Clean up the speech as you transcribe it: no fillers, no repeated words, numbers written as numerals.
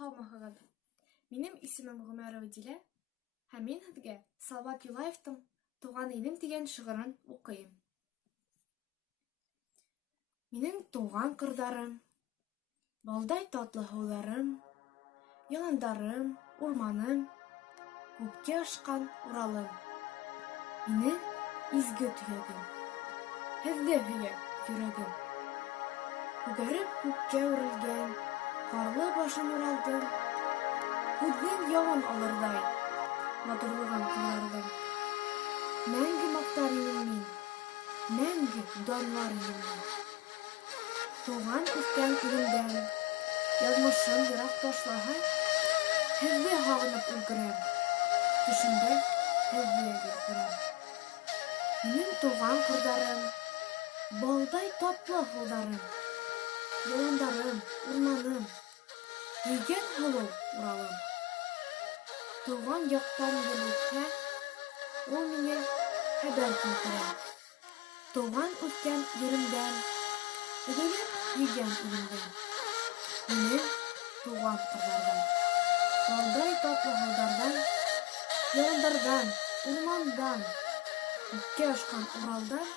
Һаумыһығыҙ. Минем исемем Ғүмәрова Дилә, һәм мин һеҙгә Салават Юлаевтың «Туған илем» дигән шиғырын уҡыйым. Минең туған ҡырҙарым, балдай татлы һыуҙарым, йыландарым, урманым, күккә ашҡан Уралым. Минең изге төйәгем, һеҙҙе һөйә йөрәгем. Күгәреп күккә үрелгән ҡарлы башын Уралдың, һүҙҙең яуын алырҙай матурлығын ҡырҙарҙың. Мәңге маҡтар инем мин, мәңге данлар инем мин. Туған үҫкән илемдән яҙмышым йыраҡ ташлаһа, һеҙҙе һағынып өлгөрәм, төшөмдә һеҙҙе гел күрәм. Минең туған ҡырҙарым, балдай татлы һыуҙарым, йыландарым, урманым, һөйгән һылыу Уралым. Туған яҡтан ел үтһә, ул миңә хәбәр килтерә. Туған үҫкән еремдән, өҙөлөп һөйгән илемдән. Минең туған ҡырҙарҙан, балдай татлы һыуҙарҙан, йыландарҙан, урмандан, күккә ашҡан Уралдан